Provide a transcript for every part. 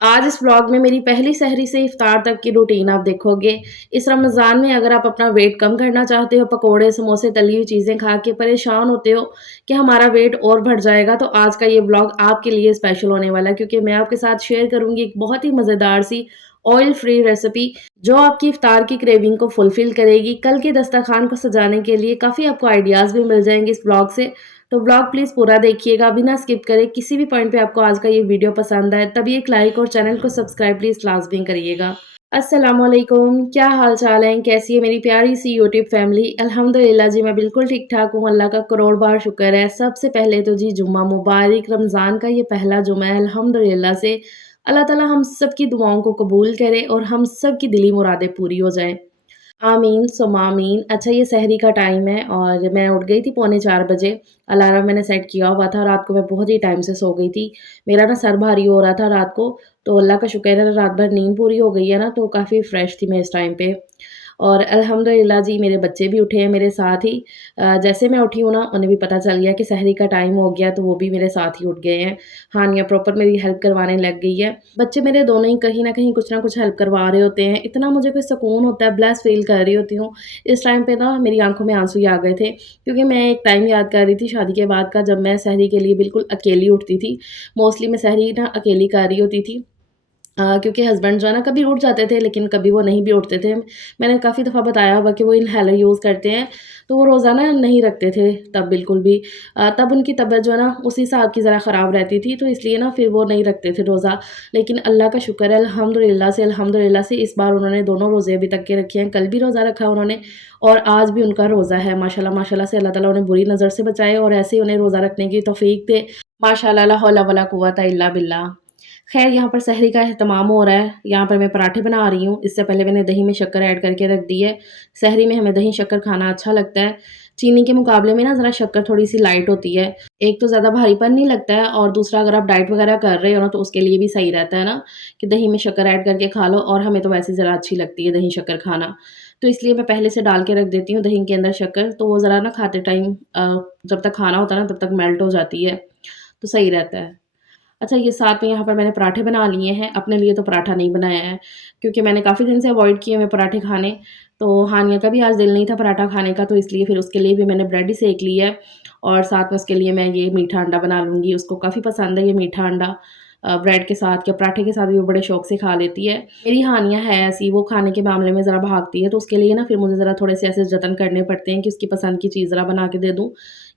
आज इस व्लॉग में मेरी पहली सहरी से इफ्तार तक की रूटीन आप देखोगे। इस रमज़ान में अगर आप अपना वेट कम करना चाहते हो, पकोड़े, समोसे, तली हुई चीज़ें खा के परेशान होते हो कि हमारा वेट और बढ़ जाएगा, तो आज का ये व्लॉग आपके लिए स्पेशल होने वाला है क्योंकि मैं आपके साथ शेयर करूँगी एक बहुत ही मज़ेदार सी ऑयल फ्री रेसिपी जो आपकी इफ्तार की क्रेविंग को फुलफ़िल करेगी। कल के दस्तरखान को सजाने के लिए काफ़ी आपको आइडियाज़ भी मिल जाएँगे इस व्लॉग से। तो व्लॉग प्लीज़ पूरा देखिएगा बिना स्किप करे। किसी भी पॉइंट पे आपको आज का ये वीडियो पसंद आए तभी एक लाइक और चैनल को सब्सक्राइब प्लीज़ लाज़मी करिएगा। अस्सलामुअलैकुम, क्या हाल-चाल है? कैसी है मेरी प्यारी सी यूट्यूब फैमिली? अल्हम्दुलिल्लाह जी मैं बिल्कुल ठीक-ठाक हूँ, अल्लाह का करोड़ बार शुक्र है। सबसे पहले तो जी जुम्मा मुबारक, रमज़ान का ये पहला जुम्मा है अल्हम्दुलिल्लाह से अल्लाह ताला हम सब की दुआओं को कबूल करे और हम सब की दिली मुरादें पूरी हो जाएँ। आमीन सुम्मा आमीन। अच्छा ये सहरी का टाइम है और मैं उठ गई थी पौने 4 बजे। अलार्म मैंने सेट किया हुआ था, रात को मैं बहुत ही टाइम से सो गई थी। मेरा ना सर भारी हो रहा था रात को, तो अल्लाह का शुक्र है रात भर नींद पूरी हो गई है ना, तो काफ़ी फ्रेश थी मैं इस टाइम पे। और अल्हम्दुलिल्लाह जी मेरे बच्चे भी उठे हैं मेरे साथ ही। जैसे मैं उठी हूँ ना, उन्हें भी पता चल गया कि सहरी का टाइम हो गया, तो वो भी मेरे साथ ही उठ गए हैं। हानिया प्रॉपर मेरी हेल्प करवाने लग गई है। बच्चे मेरे दोनों ही कहीं न कहीं कुछ न कुछ हेल्प करवा रहे होते हैं। इतना मुझे कोई सुकून होता है, ब्लेस फ़ील कर रही होती हूँ। इस टाइम पे ना मेरी आँखों में आँसू ही आ गए थे क्योंकि मैं एक टाइम याद कर रही थी शादी के बाद का, जब मैं सहरी के लिए बिल्कुल अकेली उठती थी। मोस्टली मैं सहरी ना अकेली कर रही होती थी। क्योंकि हस्बैंड जो है ना कभी उठ जाते थे लेकिन कभी वो नहीं भी उठते थे। मैंने काफ़ी दफ़ा बताया हुआ कि वो इन्हेलर यूज़ करते हैं, तो वो रोज़ाना नहीं रखते थे तब बिल्कुल भी। तब उनकी तबीयत जो है ना उसी हिसाब की ज़रा ख़राब रहती थी, तो इसलिए ना फिर वो नहीं रखते थे रोज़ा। लेकिन अल्लाह का शुक्र है अल्हम्दुलिल्लाह से इस बार उन्होंने दोनों रोज़े अभी तक के रखे हैं। कल भी रोज़ा रखा उन्होंने और आज भी उनका रोज़ा है माशाल्लाह माशाल्लाह से। अल्लाह ताला उन्हें बुरी नज़र से बचाए और ऐसे ही उन्हें रोज़ा रखने की तौफ़ीक दे। माशाल्लाह ला हौला वला कुव्वता इल्ला बिल्लाह। ख़ैर यहाँ पर सहरी का एहतमाम हो रहा है। यहाँ पर मैं पराठे बना रही हूँ। इससे पहले मैंने दही में शक्कर ऐड करके रख दी है। सहरी में हमें दही शक्कर खाना अच्छा लगता है। चीनी के मुकाबले में ना ज़रा शक्कर थोड़ी-सी लाइट होती है। एक तो ज़्यादा भारीपन नहीं लगता है और दूसरा अगर आप डाइट वग़ैरह कर रहे हो ना, तो उसके लिए भी सही रहता है ना, कि दही में शक्कर ऐड करके खा लो। और हमें तो वैसे ज़रा अच्छी लगती है दही शक्कर खाना। तो इसलिए मैं पहले से डाल के रख देती हूँ दही के अंदर शक्कर, तो वो ज़रा ना खाते टाइम जब तक खाना होता है ना तब तक मेल्ट हो जाती है, तो सही रहता है। अच्छा ये साथ में यहाँ पर मैंने पराठे बना लिए हैं, अपने लिए तो पराठा नहीं बनाया है, क्योंकि मैंने काफ़ी दिन से अवॉइड किए हुए पराठे खाने, तो हानिया का भी आज दिल नहीं था पराठा खाने का, तो इसलिए फिर उसके लिए भी मैंने ब्रेड ही सेंक लिया है और साथ में उसके लिए मैं ये मीठा अंडा बना लूँगी, उसको काफ़ी पसंद है ये मीठा अंडा। ब्रेड के साथ या पराठे के साथ भी वो बड़े शौक से खा लेती है। मेरी हानिया है ऐसी, वो खाने के मामले में ज़रा भागती है, तो उसके लिए ना फिर मुझे ज़रा थोड़े से ऐसे जतन करने पड़ते हैं कि उसकी पसंद की चीज़ ज़रा बना के दे दूँ।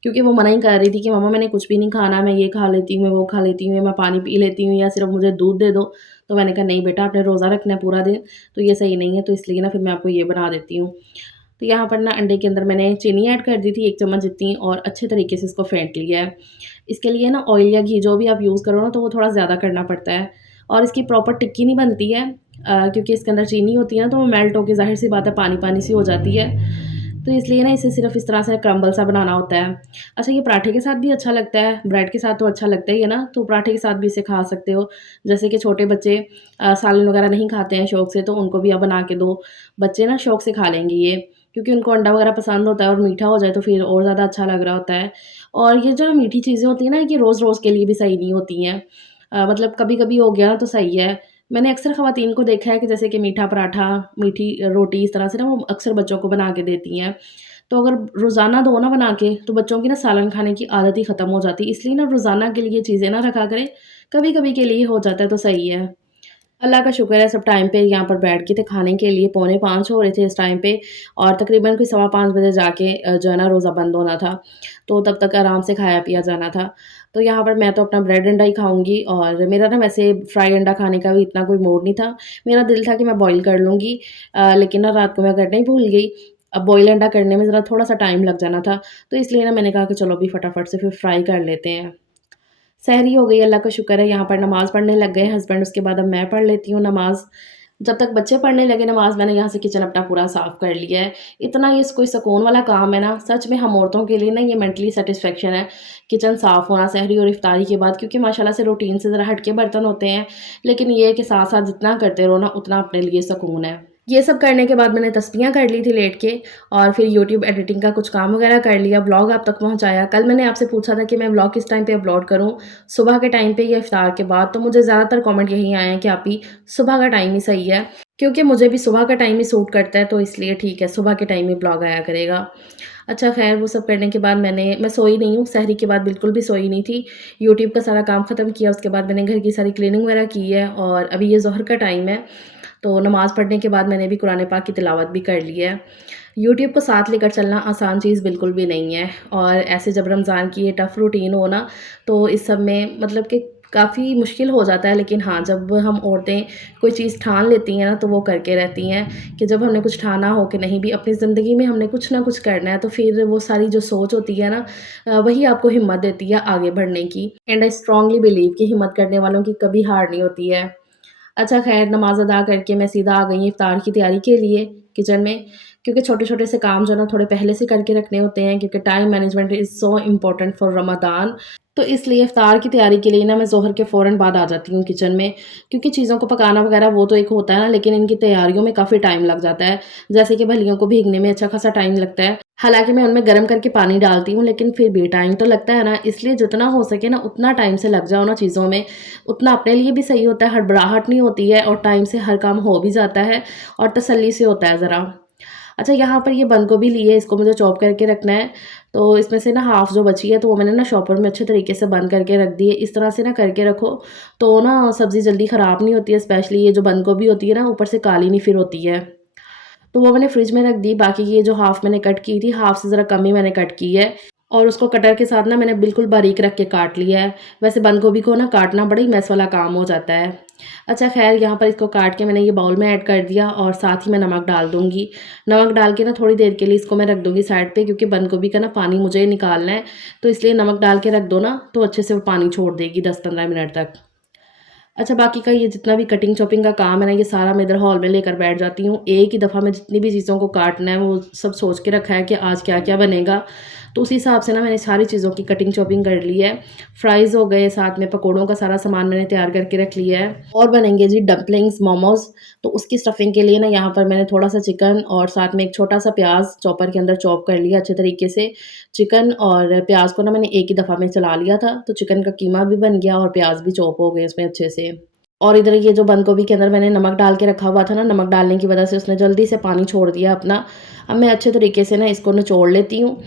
क्योंकि वो मना ही कर रही थी कि मम्मा मैंने कुछ भी नहीं खाना, मैं ये खा लेती हूँ, मैं वो खा लेती हूँ, या मैं पानी पी लेती हूँ या सिर्फ़ मुझे दूध दे दो। तो मैंने कहा नहीं बेटा आपने रोज़ा रखना है पूरा दिन, तो ये सही नहीं है, तो इसलिए ना फिर मैं आपको ये बना देती हूँ। तो यहाँ पर ना अंडे के अंदर मैंने चीनी ऐड कर दी थी 1 चम्मच जितनी और अच्छे तरीके से इसको फेंट लिया है। इसके लिए ना ऑयल या घी जो भी आप यूज़ करो ना, तो वो थोड़ा ज़्यादा करना पड़ता है और इसकी प्रॉपर टिक्की नहीं बनती है, क्योंकि इसके अंदर चीनी होती है ना, तो वो मेल्ट होके ज़ाहिर-सी बात है पानी-पानी सी हो जाती है। तो इसलिए ना इसे सिर्फ़ इस तरह से क्रम्बल सा बनाना होता है। अच्छा ये पराठे के साथ भी अच्छा लगता है, ब्रेड के साथ तो अच्छा लगता ही है ना, तो पराठे के साथ भी इसे खा सकते हो। जैसे कि छोटे बच्चे सालन वगैरह नहीं खाते हैं शौक से, तो उनको भी आप बना के दो। बच्चे ना शौक से खा लेंगे ये, क्योंकि उनको अंडा वगैरह पसंद होता है और मीठा हो जाए तो फिर और ज़्यादा अच्छा लग रहा होता है। और ये जो मीठी चीज़ें होती हैं ना, ये रोज़-रोज़ के लिए भी सही नहीं होती हैं। मतलब कभी-कभी हो गया तो सही है। मैंने अक्सर ख़वातीन को देखा है कि जैसे कि मीठा पराठा, मीठी रोटी इस तरह से ना वो अक्सर बच्चों को बना के देती हैं। तो अगर रोज़ाना दो ना बना के, तो बच्चों की ना सालन खाने की आदत ही ख़त्म हो जाती है। इसलिए ना रोज़ाना के लिए चीज़ें ना रखा करें, कभी-कभी के लिए हो जाता है तो सही है। अल्लाह का शुक्र है सब टाइम पे यहाँ पर बैठ गए थे खाने के लिए, पौने 5 हो रहे थे इस टाइम पे और तकरीबन कोई सवा 5 बजे जाके जो है ना रोज़ा बंद होना था। तो तब तक आराम से खाया-पिया जाना था। तो यहाँ पर मैं तो अपना ब्रेड अंडा ही खाऊँगी और मेरा ना वैसे फ्राई अंडा खाने का भी इतना कोई मूड नहीं था। मेरा दिल था कि मैं बॉयल कर लूँगी, लेकिन ना रात को मैं करना ही भूल गई। अब बॉयल अंडा करने में ज़रा थोड़ा-सा टाइम लग जाना था, तो इसलिए ना मैंने कहा कि चलो अभी फटाफट से फिर फ्राई कर लेते हैं। सहरी हो गई, अल्लाह का शुक्र है, यहाँ पर नमाज़ पढ़ने लग गए हस्बैंड, उसके बाद अब मैं पढ़ लेती हूँ नमाज़। जब तक बच्चे पढ़ने लगे नमाज़, मैंने यहाँ से किचन अपना पूरा साफ़ कर लिया है। इतना ये कोई सुकून वाला काम है ना, सच में हम औरतों के लिए ना ये मेंटली सैटिस्फैक्शन है, किचन साफ़ होना सहरी और इफ्तारी के बाद, क्योंकि माशाल्लाह से रूटीन से ज़रा हट के बर्तन होते हैं। लेकिन ये है कि साथ-साथ जितना करते रहो ना, उतना अपने लिए सुकून है। ये सब करने के बाद मैंने तस्बीहां कर ली थी लेट के और फिर यूट्यूब एडिटिंग का कुछ काम वगैरह कर लिया, व्लॉग आप तक पहुँचाया। कल मैंने आपसे पूछा था कि मैं व्लॉग किस टाइम पे अपलोड करूँ, सुबह के टाइम पे या इफ्तार के बाद? तो मुझे ज़्यादातर कमेंट यही आए हैं कि आप ही सुबह का टाइम ही सही है, क्योंकि मुझे भी सुबह का टाइम ही सूट करता है, तो इसलिए ठीक है, सुबह के टाइम ही व्लॉग आया करेगा। अच्छा ख़ैर वो सब करने के बाद मैं सोई नहीं हूँ, सहरी के बाद बिल्कुल भी सोई नहीं थी। यूट्यूब का सारा काम ख़त्म किया, उसके बाद मैंने घर की सारी क्लीनिंग वगैरह की है और अभी ये ज़ोहर का टाइम है, तो नमाज़ पढ़ने के बाद मैंने भी कुरान पाक की तिलावत भी कर ली है। यूट्यूब को साथ लेकर चलना आसान चीज़ बिल्कुल भी नहीं है और ऐसे जब रमज़ान की ये टफ़ रूटीन हो ना, तो इस सब में मतलब कि काफ़ी मुश्किल हो जाता है। लेकिन हाँ, जब हम औरतें कोई चीज़ ठान लेती हैं ना, तो वो करके रहती हैं कि जब हमने कुछ ठाना हो कि नहीं भी अपनी ज़िंदगी में हमने कुछ ना कुछ करना है, तो फिर वो सारी जो सोच होती है ना वही आपको हिम्मत देती है आगे बढ़ने की। एंड आई स्ट्रांगली बिलीव कि हिम्मत करने वालों की कभी हार नहीं होती है। अच्छा ख़ैर नमाज़ अदा करके मैं सीधा आ गई इफ़्तार की तैयारी के लिए किचन में, क्योंकि छोटे-छोटे से काम जो है ना थोड़े पहले से करके रखने होते हैं, क्योंकि time management is so important for Ramzan. तो इसलिए इफ़्तार की तैयारी के लिए ना मैं ज़ोहर के फ़ौरन बाद आ जाती हूँ किचन में, क्योंकि चीज़ों को पकाना वग़ैरह वो तो एक होता है ना, लेकिन इनकी तैयारियों में काफ़ी टाइम लग जाता है। जैसे कि फलियों को भीगने में अच्छा खासा टाइम लगता है। हालाँकि मैं उनमें गरम करके पानी डालती हूँ, लेकिन फिर भी टाइम तो लगता है ना, इसलिए जितना हो सके ना उतना टाइम से लग जाओ ना चीज़ों में, उतना अपने लिए भी सही होता है, हड़बड़ाहट नहीं होती है और टाइम से हर काम हो भी जाता है और तसल्ली से होता है ज़रा। अच्छा यहाँ पर ये बंद गोभी ली है, इसको मुझे चॉप करके रखना है, तो इसमें से ना हाफ़ जो बची है तो वो मैंने ना चॉपर में अच्छे तरीके से बंद करके रख दी है। इस तरह से ना करके रखो, तो ना सब्ज़ी जल्दी ख़राब नहीं होती है, स्पेशली ये जो बंद गोभी होती है ना ऊपर से काली नहीं फिर होती है। तो वो मैंने फ्रिज में रख दी, बाकी ये जो हाफ़ मैंने कट की थी, हाफ़ से ज़रा कम ही मैंने कट की है और उसको कटर के साथ ना मैंने बिल्कुल बारीक रख के काट लिया है। वैसे बंद गोभी को ना काटना बड़ा ही मेस वाला काम हो जाता है। अच्छा ख़ैर यहाँ पर इसको काट के मैंने ये बाउल में ऐड कर दिया और साथ ही मैं नमक डाल दूँगी। नमक डाल के ना थोड़ी देर के लिए इसको मैं रख दूँगी साइड पे, क्योंकि बंद गोभी का ना पानी मुझे निकालना है, तो इसलिए नमक डाल के रख दो ना, तो अच्छे से वो पानी छोड़ देगी 10-15 मिनट तक। अच्छा बाकी का ये जितना भी कटिंग चॉपिंग का काम है ना, ये सारा मैं इधर हॉल में लेकर बैठ जाती हूँ। एक ही दफ़ा में जितनी भी चीज़ों को काटना है वो सब सोच के रखा है कि आज क्या-क्या बनेगा। तो उसी हिसाब से ना मैंने सारी चीज़ों की कटिंग चॉपिंग कर ली है। फ्राइज़ हो गए, साथ में पकौड़ों का सारा सामान मैंने तैयार करके रख लिया है। और बनेंगे जी डम्पलिंग्स, मोमोज़। तो उसकी स्टफिंग के लिए ना यहाँ पर मैंने थोड़ा-सा चिकन और साथ में एक छोटा-सा प्याज़ चॉपर के अंदर चॉप कर लिया अच्छे तरीके से। चिकन और प्याज़ को ना मैंने एक ही दफ़ा में चला लिया था, तो चिकन का कीमा भी बन गया और प्याज़ भी चॉप हो गए उसमें अच्छे से। और इधर ये जो बंद गोभी के अंदर मैंने नमक डाल के रखा हुआ था ना, नमक डालने की वजह से उसने जल्दी से पानी छोड़ दिया अपना। अब मैं अच्छे तरीके से ना इसको निचोड़ लेती हूँ।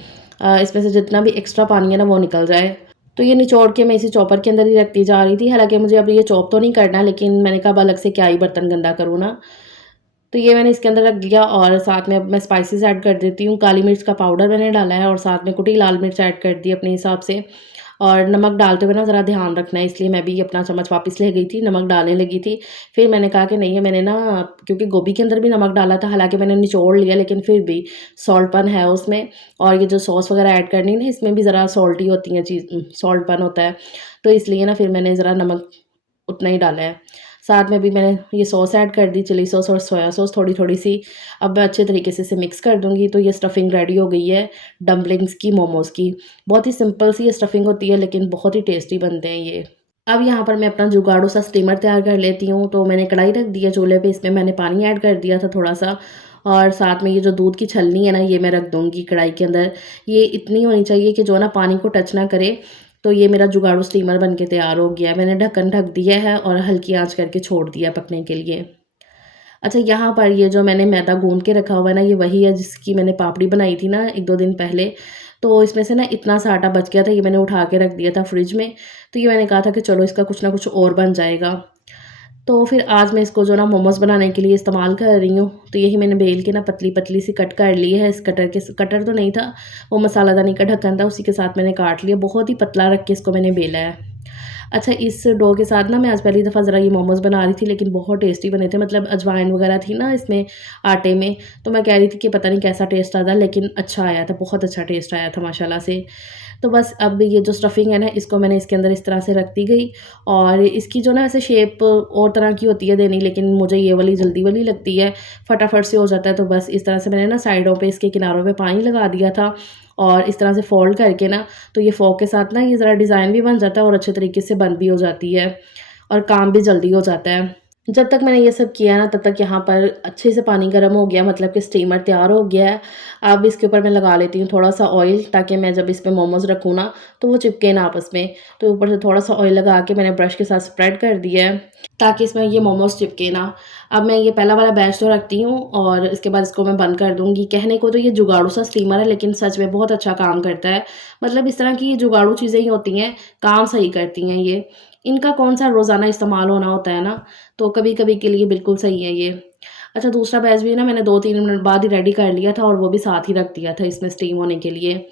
इसमें से जितना भी एक्स्ट्रा पानी है ना वो निकल जाए। तो ये निचोड़ के मैं इसे चॉपर के अंदर ही रखती जा रही थी। हालाँकि मुझे अब ये चॉप तो नहीं करना, लेकिन मैंने कहा अब अलग से क्या ही बर्तन गंदा करूँ ना। तो ये मैंने इसके अंदर रख दिया और साथ में अब मैं स्पाइसेस ऐड कर देती हूँ। काली मिर्च का पाउडर मैंने डाला है और साथ में कुटी लाल मिर्च ऐड कर दी अपने हिसाब से। और नमक डालते हुए ना ज़रा ध्यान रखना है, इसलिए मैं भी अपना चम्मच वापस ले गई थी, नमक डालने लगी थी। फिर मैंने कहा कि नहीं है, मैंने ना क्योंकि गोभी के अंदर भी नमक डाला था, हालाँकि मैंने निचोड़ लिया, लेकिन फिर भी सॉल्टपन है उसमें और ये जो सॉस वग़ैरह ऐड करनी है ना, इसमें भी ज़रा सॉल्टी होती हैं सॉल्टपन होता है। तो इसलिए ना फिर मैंने ज़रा नमक उतना ही डाला है। साथ में भी मैंने ये सॉस ऐड कर दी, चिली सॉस और सोया सॉस थोड़ी-थोड़ी सी। अब मैं अच्छे तरीके से इसे मिक्स कर दूँगी, तो ये स्टफिंग रेडी हो गई है डम्पलिंग्स की, मोमोज़ की। बहुत ही सिंपल सी ये स्टफिंग होती है, लेकिन बहुत ही टेस्टी बनते हैं ये। अब यहाँ पर मैं अपना जुगाड़ू सा स्टीमर तैयार कर लेती हूँ, तो मैंने कढ़ाई रख दी है चूल्हे पे, इसमें मैंने पानी ऐड कर दिया था थोड़ा-सा और साथ में ये जो दूध की छलनी है ना, ये मैं रख दूँगी कढ़ाई के अंदर। ये इतनी होनी चाहिए कि जो ना पानी को टच ना करे, तो ये मेरा जुगाड़ू स्टीमर बन के तैयार हो गया है। मैंने ढक्कन ढक दिया है और हल्की आँच करके छोड़ दिया पकने के लिए। अच्छा यहाँ पर ये जो मैंने मैदा गूँध के रखा हुआ है ना, ये वही है जिसकी मैंने पापड़ी बनाई थी ना 1-2 दिन पहले। तो इसमें से ना इतना सा आटा बच गया था, ये मैंने उठा के रख दिया था फ्रिज में। तो ये मैंने कहा था कि चलो इसका कुछ ना कुछ और बन जाएगा। तो फिर आज मैं इसको जो ना मोमोज़ बनाने के लिए इस्तेमाल कर रही हूँ। तो यही मैंने बेल के ना पतली-पतली सी कट कर ली है। इस कटर तो नहीं था, वो मसालादानी का ढक्कन था, उसी के साथ मैंने काट लिया। बहुत ही पतला रख के इसको मैंने बेला है। अच्छा इस डो के साथ ना मैं आज पहली दफ़ा ज़रा ये मोमोज़ बना रही थी, लेकिन बहुत टेस्टी बने थे। मतलब अजवाइन वगैरह थी ना इसमें आटे में, तो मैं कह रही थी कि पता नहीं कैसा टेस्ट आता है, लेकिन अच्छा आया था, बहुत अच्छा टेस्ट आया था माशाल्लाह से। तो बस अब ये जो स्टफिंग है ना, इसको मैंने इसके अंदर इस तरह से रख दी गई और इसकी जो ना ऐसे शेप और तरह की होती है देनी, लेकिन मुझे ये वाली जल्दी वाली लगती है, फटाफट से हो जाता है। तो बस इस तरह से मैंने ना साइडों पे इसके किनारों पे पानी लगा दिया था और इस तरह से फ़ोल्ड करके ना, तो ये फ़ोर्क के साथ ना ये ज़रा डिज़ाइन भी बन जाता है और अच्छे तरीके से बंद भी हो जाती है और काम भी जल्दी हो जाता है। जब तक मैंने ये सब किया ना तब तक यहाँ पर अच्छे से पानी गर्म हो गया, मतलब कि स्टीमर तैयार हो गया है। अब इसके ऊपर मैं लगा लेती हूँ थोड़ा-सा ऑयल, ताकि मैं जब इस पे मोमोज़ रखूँ ना तो वो चिपके ना आपस में। तो ऊपर से थोड़ा-सा ऑयल लगा के मैंने ब्रश के साथ स्प्रेड कर दिया है, ताकि इसमें ये मोमोज़ चिपके ना। अब मैं ये पहला वाला बैच तो रखती हूँ और इसके बाद इसको मैं बंद कर दूँगी। कहने को तो ये जुगाड़ू सा स्टीमर है, लेकिन सच में बहुत अच्छा काम करता है। मतलब इस तरह की ये जुगाड़ू चीज़ें ही होती हैं, काम सही करती हैं ये। इनका कौन-सा रोज़ाना इस्तेमाल होना होता है ना, तो कभी-कभी के लिए बिल्कुल सही है ये। अच्छा, दूसरा बैच भी ना मैंने 2-3 मिनट बाद ही रेडी कर लिया था और वो भी साथ ही रख दिया था इसमें स्टीम होने के लिए।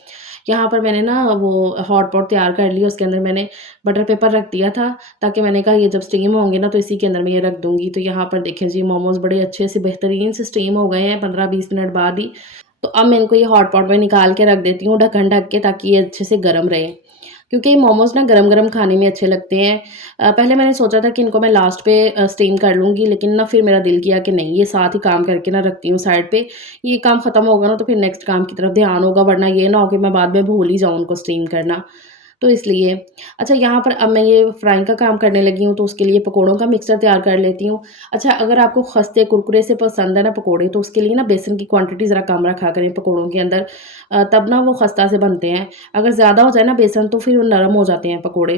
यहाँ पर मैंने ना वो हॉट पॉट तैयार कर लिया, उसके अंदर मैंने बटर पेपर रख दिया था, ताकि मैंने कहा ये जब स्टीम होंगे ना तो इसी के अंदर मैं ये रख दूँगी। तो यहाँ पर देखें जी, मोमोज़ बड़े अच्छे से बेहतरीन से स्टीम हो गए हैं 15-20 मिनट बाद ही। तो अब मैं इनको ये हॉट पॉट में निकाल के रख देती हूँ ढक्कन ढक के, ताकि ये अच्छे से गरम रहे। क्योंकि ये मोमोज़ ना गरम-गरम खाने में अच्छे लगते हैं। पहले मैंने सोचा था कि इनको मैं लास्ट पे स्टीम कर लूँगी, लेकिन ना फिर मेरा दिल किया कि नहीं, ये साथ ही काम करके ना रखती हूँ साइड पे। ये काम ख़त्म होगा ना तो फिर नेक्स्ट काम की तरफ ध्यान होगा, वरना ये ना हो कि मैं बाद में भूल ही जाऊँ उनको स्टीम करना। तो इसलिए अच्छा, यहाँ पर अब मैं ये फ्राइंग का काम करने लगी हूँ, तो उसके लिए पकोड़ों का मिक्सचर तैयार कर लेती हूँ। अच्छा, अगर आपको खस्ते कुरकुरे से पसंद है ना पकोड़े, तो उसके लिए ना बेसन की क्वांटिटी ज़रा कम रखा करें पकोड़ों के अंदर, तब ना वो खस्ता से बनते हैं। अगर ज़्यादा हो जाए ना बेसन तो फिर वो नरम हो जाते हैं पकोड़े।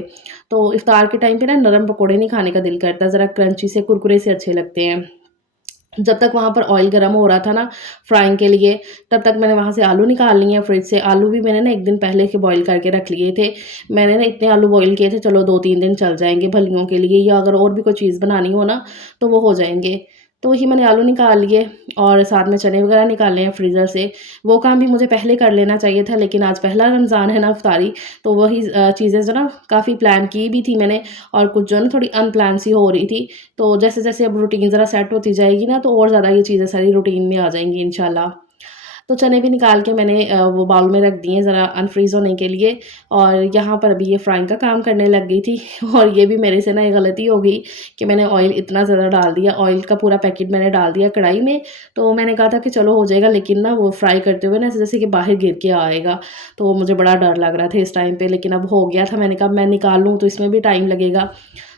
तो इफ्तार के टाइम पे ना नरम पकोड़े नहीं खाने का दिल करता, ज़रा क्रंची से कुरकुरे से अच्छे लगते हैं। जब तक वहाँ पर ऑयल गरम हो रहा था ना फ्राइंग के लिए, तब तक मैंने वहाँ से आलू निकाल लिए हैं फ्रिज से। आलू भी मैंने ना 1 दिन पहले के बॉयल करके रख लिए थे। मैंने ना इतने आलू बॉयल किए थे, चलो 2-3 दिन चल जाएँगे भलियों के लिए, या अगर और भी कोई चीज़ बनानी हो ना, तो वो हो जाएँगे। तो वही मैंने आलू निकाल लिए और साथ में चने वगैरह निकाले हैं फ्रीज़र से। वो काम भी मुझे पहले कर लेना चाहिए था, लेकिन आज पहला रमज़ान है ना इफ्तारी, तो वही चीज़ें जो ना काफ़ी प्लान की भी थी मैंने, और कुछ जो है ना थोड़ी अनप्लान सी हो रही थी। तो जैसे-जैसे अब रूटीन ज़रा सेट होती जाएगी ना, तो और ज़्यादा ये चीज़ें सारी रूटीन में आ जाएँगी इंशाल्लाह। तो चने भी निकाल के मैंने वो बाउल में रख दिए ज़रा अनफ्रीज़ होने के लिए, और यहाँ पर अभी ये फ्राइंग का काम करने लग गई थी और ये भी मेरे से ना ये गलती हो गई कि मैंने ऑयल इतना ज़्यादा डाल दिया, ऑयल का पूरा पैकेट मैंने डाल दिया कढ़ाई में। तो मैंने कहा था कि चलो हो जाएगा, लेकिन ना वो फ्राई करते हुए ना ऐसे जैसे कि बाहर गिर के आएगा, तो मुझे बड़ा डर लग रहा था इस टाइम पे, लेकिन अब हो गया था। मैंने कहा मैं निकाल लूँ तो इसमें भी टाइम लगेगा,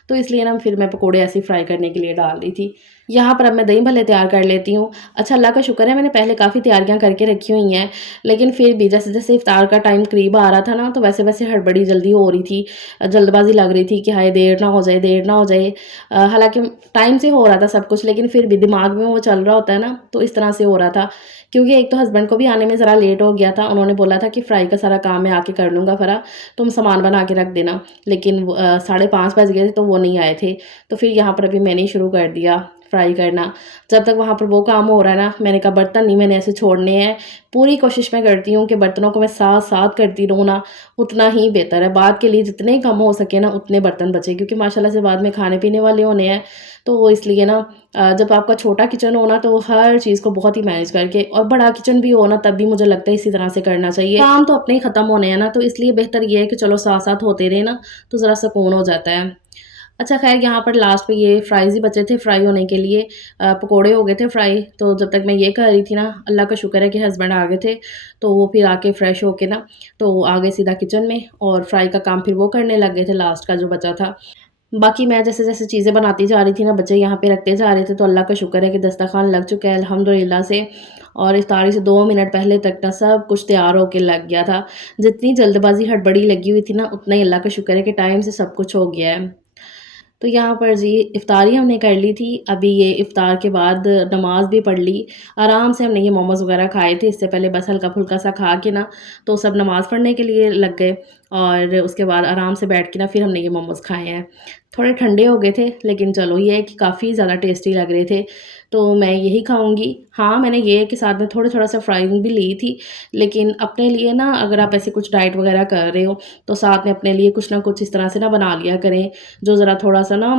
तो इसलिए ना फिर मैं पकोड़े ऐसे ही फ्राई करने के लिए डाल दी थी। यहाँ पर अब मैं दही भल्ले तैयार कर लेती हूँ। अच्छा, अल्लाह का शुक्र है मैंने पहले काफ़ी तैयारियाँ करके रखी हुई हैं, लेकिन फिर भी जैसे-जैसे इफ्तार का टाइम करीब आ रहा था ना, तो वैसे-वैसे हड़बड़ी जल्दी हो रही थी। जल्दबाज़ी लग रही थी कि हाय देर ना हो जाए, देर ना हो जाए। हालाँकि टाइम से हो रहा था सब कुछ, लेकिन फिर भी दिमाग में वो चल रहा होता है ना, तो इस तरह से हो रहा था। क्योंकि एक तो हस्बैंड को भी आने में ज़रा लेट हो गया था। उन्होंने बोला था कि फ्राई का सारा काम मैं आके कर लूँगा फ़रा, तुम सामान बना के रख देना। लेकिन साढ़े 5 बज गए थे तो वो नहीं आए थे। तो फिर यहाँ पर अभी मैंने ही शुरू कर दिया फ्राई करना। जब तक वहाँ पर वो काम हो रहा है ना, मैंने कहा बर्तन नहीं मैंने ऐसे छोड़ने हैं। पूरी कोशिश मैं करती हूँ कि बर्तनों को मैं साथ-साथ करती रहूँ ना, उतना ही बेहतर है। बाद के लिए जितने कम हो सके ना उतने बर्तन बचे, क्योंकि माशाल्लाह से बाद में खाने-पीने वाले होने हैं। तो वो इसलिए ना जब आपका छोटा किचन हो ना, तो हर चीज़ को बहुत ही मैनेज करके, और बड़ा किचन भी हो ना तब भी मुझे लगता है इसी तरह से करना चाहिए। काम तो अपने ही खत्म होने हैं ना, तो इसलिए बेहतर ये है कि चलो साथ-साथ होते रहे ना, तो ज़रा सुकून हो जाता है। अच्छा, ख़ैर यहाँ पर लास्ट पे ये फ्राइज़ ही बचे थे फ्राई होने के लिए। पकोड़े हो गए थे फ्राई, तो जब तक मैं ये कर रही थी ना, अल्लाह का शुक्र है कि हस्बैंड आ गए थे। तो वो फिर आके फ्रेश होके ना, तो आ गए सीधा किचन में, और फ्राई का काम फिर वो करने लग गए थे लास्ट का जो बचा था। बाकी मैं जैसे-जैसे चीज़ें बनाती जा रही थी ना, बच्चे यहाँ पे रखते जा रहे थे, तो अल्लाह का शुक्र है कि दस्तरख़्वान लग चुका है अल्हम्दुलिल्लाह से। और इफ्तारी से 2 मिनट पहले तक ना सब कुछ तैयार होके लग गया था। जितनी जल्दबाज़ी हड़बड़ी लगी हुई थी ना, उतना ही अल्लाह का शुक्र है कि टाइम से सब कुछ हो गया है। तो यहाँ पर जी इफ़्तारी हमने कर ली थी। अभी ये इफ़्तार के बाद नमाज़ भी पढ़ ली। आराम से हमने ये मोमोज़ वग़ैरह खाए थे, इससे पहले बस हल्का-फुल्का सा खा के ना, तो सब नमाज़ पढ़ने के लिए लग गए, और उसके बाद आराम से बैठ के ना फिर हमने ये मोमोज़ खाए हैं। थोड़े ठंडे हो गए थे, लेकिन चलो ये है कि काफ़ी ज़्यादा टेस्टी लग रहे थे, तो मैं यही खाऊँगी। हाँ, मैंने ये है कि साथ में थोड़ा-सा फ्राइंग भी ली थी, लेकिन अपने लिए ना अगर आप ऐसे कुछ डाइट वग़ैरह कर रहे हो, तो साथ में अपने लिए कुछ ना कुछ इस तरह से ना बना लिया करें, जो ज़रा थोड़ा-सा ना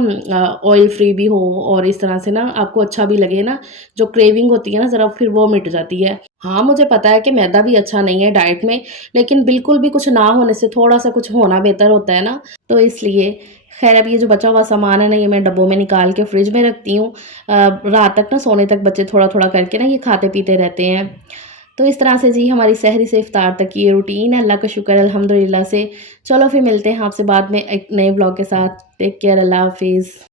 ऑयल फ्री भी हो, और इस तरह से ना आपको अच्छा भी लगे ना, जो क्रेविंग होती है ना ज़रा फिर वो मिट जाती है। हाँ, मुझे पता है कि मैदा भी अच्छा नहीं है डाइट में, लेकिन बिल्कुल भी कुछ ना होने से थोड़ा-सा कुछ होना बेहतर होता है ना, तो इसलिए। ख़ैर, अब ये जो बचा हुआ सामान है ना, ये मैं डब्बों में निकाल के फ्रिज में रखती हूँ। रात तक ना सोने तक बच्चे थोड़ा-थोड़ा करके ना ये खाते-पीते रहते हैं। तो इस तरह से जी हमारी सहरी से इफ्तार तक की ये रूटीन है, अल्लाह का शुक्र है अल्हम्दुलिल्लाह से। चलो फिर मिलते हैं आपसे बाद में एक नए व्लॉग के साथ। टेक केयर, अल्लाह हाफ़िज़।